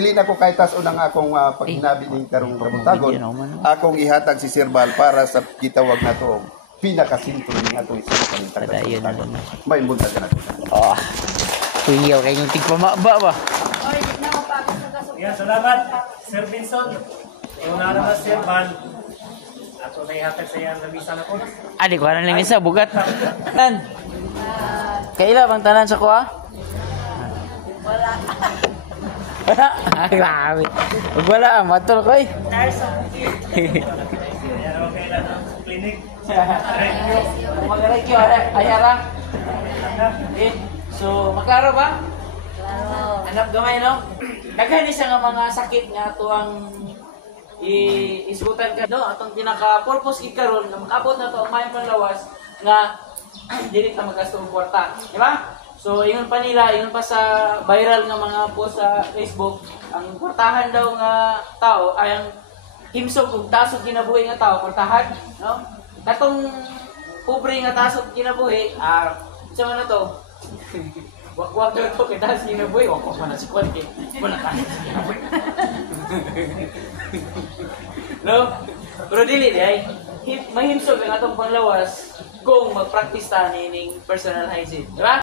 Dili na ko kay tas unang akong paghinabi ning karong kabuntagon. Akong ihatag si Sir Bal para sa gitawag na to pinakasintro ning atong isang kabuntagon. May buntag na. Oh. Kuyaw kay yung tigpamaba ba? Yan, salamat, Sir Vincent. Una naman, Sir Bal. Ako na ihatag sa iyan, nabisa na ko. Di ko lang isa, bugat. Tan. Kaila bang tanan sa kuha? Wala. Wala? Ay, grabe. Huwag wala, matol ko eh. Yan naman kailan ng clinic. Magaray kayo, ayara. So, magkaro ba? Hanap gamay, no? Daghan isa nga mga sakit nga tuwang isgutan ka, no? Atong pinaka-purpose gid karon nga makabot na to ang may panlawas nga dili ta magasto og kwarta, di ba? So, ingon pa nila, ingon pa sa viral nga mga post sa Facebook, ang kwartahan daw nga tao ay ang himsog ug tasod kinabuhi nga tao, kwartahan, no? Katong pobre nga tasod kinabuhi, sa man na to? Wag daw ito kay dahil kinabuhi, wag ko man na si Kwante. Wala ka na si kinabuhi. No? Pero dili, ay, mahimsog ang atong panglawas kung mag-practice ta ning personal hygiene. Di ba?